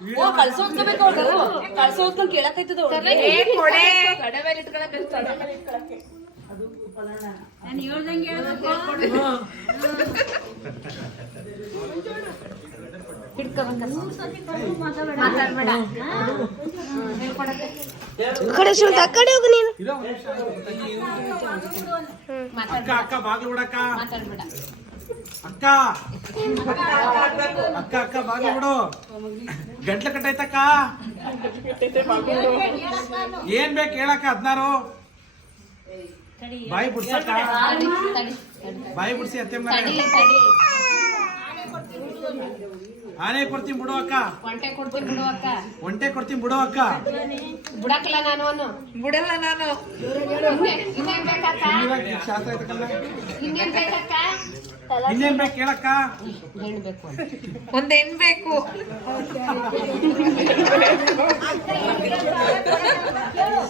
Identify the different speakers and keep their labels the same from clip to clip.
Speaker 1: ಓ ಕಳ್ಸ ಹೋಗ್ಕೋಬೇಕು ಅವ್ರು. ಕಳ್ಸ ಹೋಗ್ಕೊಂಡು ಕೇಳಕೈತದ
Speaker 2: ಏ ಕೊಡೆ.
Speaker 1: ತಡೆ ಮೇಲೆ ಇಟ್ಕೊಳಕ್ ತಡೆ ಮೇಲೆ ಇಟ್ಕೊಳಕ್ಕೆ
Speaker 3: ನಾನು ಹೇಳ್ದಂಗೆ ಮಾತಾಡ್ಬೇಡ.
Speaker 4: ಕಡೆ ಸುಂಟ ಆ ಕಡೆ ಹೋಗು ನೀನು.
Speaker 5: ಇರೋ ಒಂದ್ ನಿಮಿಷ ಅಕ್ಕ ಅಕ್ಕ ಬಾಗ್ಲು ಬಿಡಕ್ಕ.
Speaker 3: ಮಾತಾಡ್ಬೇಡ.
Speaker 5: ಅಕ್ಕ. ಅಕ್ಕ ಅಕ್ಕ ಬಾಗ್ಲು ಬಿಡು. ಗಂಟ್ಲ ಕಟ್ಟೈತಕ್ಕ ಏನ್ ಬೇಕು ಹೇಳಕ್ಕ ಹದ್ನಾರು ಬಾಯಿ ಬಿಡ್ಸಕ್ಕ ಬಾಯಿ ಬಿಡ್ಸಿ ಅತ್ತೆ ಆನೆ ಕೊಡ್ತೀನಿ ಬಿಡು ಅಕ್ಕ.
Speaker 3: ಒಂಟೆ ಕೊಡ್ತೀನಿ ಬಿಡು ಅಕ್ಕ.
Speaker 5: ಒಂಟೆ ಕೊಡ್ತೀನಿ ಬಿಡು ಅಕ್ಕ
Speaker 3: ಬಿಡಕ್ಕಲ್ಲ ನಾನು ಅನ್ನು
Speaker 2: ಬಿಡಲ್ಲ ನಾನು.
Speaker 3: ಇನ್ನೇ- ಇನ್ನೇನ್ ಬೇಕಕ್ಕ ಇನ್ನೇನ್ ಬೇಕಕ್ಕ
Speaker 5: ಇನ್ನೇನ್ ಬೇಕು ಹೇಳಕ್ಕ
Speaker 3: ಹೆಣ್ಣು ಬೇಕು ಅಂತ.
Speaker 2: ಒಂದ್ ಹೆಣ್ ಬೇಕು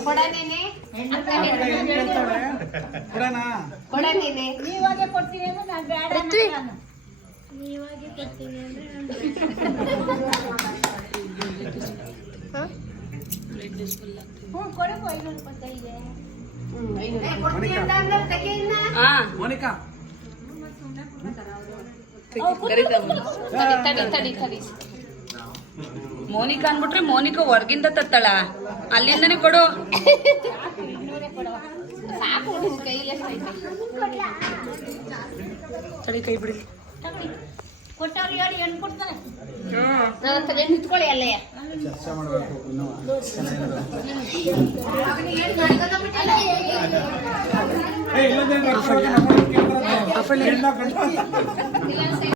Speaker 3: ಕೊಡ ನೀನೆ ಅಕ್ಕ ಹೆಣ್ಣು.
Speaker 5: ಬಿಡಣ
Speaker 3: ಕೊಡ ನೀನೆ
Speaker 6: ನೀವಾಗೆ ಕೊಡ್ತೀನಿ ಅಂದ್ರೆ ನಾನು ಬೇಡ. ಹ್ಞೂ ಕೊಡಕು ಐನೂರು ರೂಪಾಯಿ.
Speaker 3: ಏ, ಕೊಡ್ತೀನಿ ಅಂತ ಅಂದ್ರೆ ತೆಗಿ ಇನ್ನ.
Speaker 5: ಮೋನಿಕಾ
Speaker 3: ತಡಿ ತಡಿ ತಡಿ ತಡಿ
Speaker 1: ಮೋನಿಕಾ ಅನ್ಬಿಟ್ರೆ ಮೋನಿಕಾ ಹೊರ್ಗಿಂದ ತತ್ತಳ. ಅಲ್ಲಿಂದನೇ ಕೊಡು. ತಡಿ ಕೈ ಬಿಡಿ.
Speaker 6: ಕೊಟ್ಟವ್ರು ಹೇಳಿ ಹೆಣ್ಣು ಕೊಡ್ತಾರೆ
Speaker 3: ನನ್ನ ಹತ್ರ ಹೆಣ್ಣು ನಿಂತ್ಕೊಳ್ಳಿ
Speaker 5: feliz.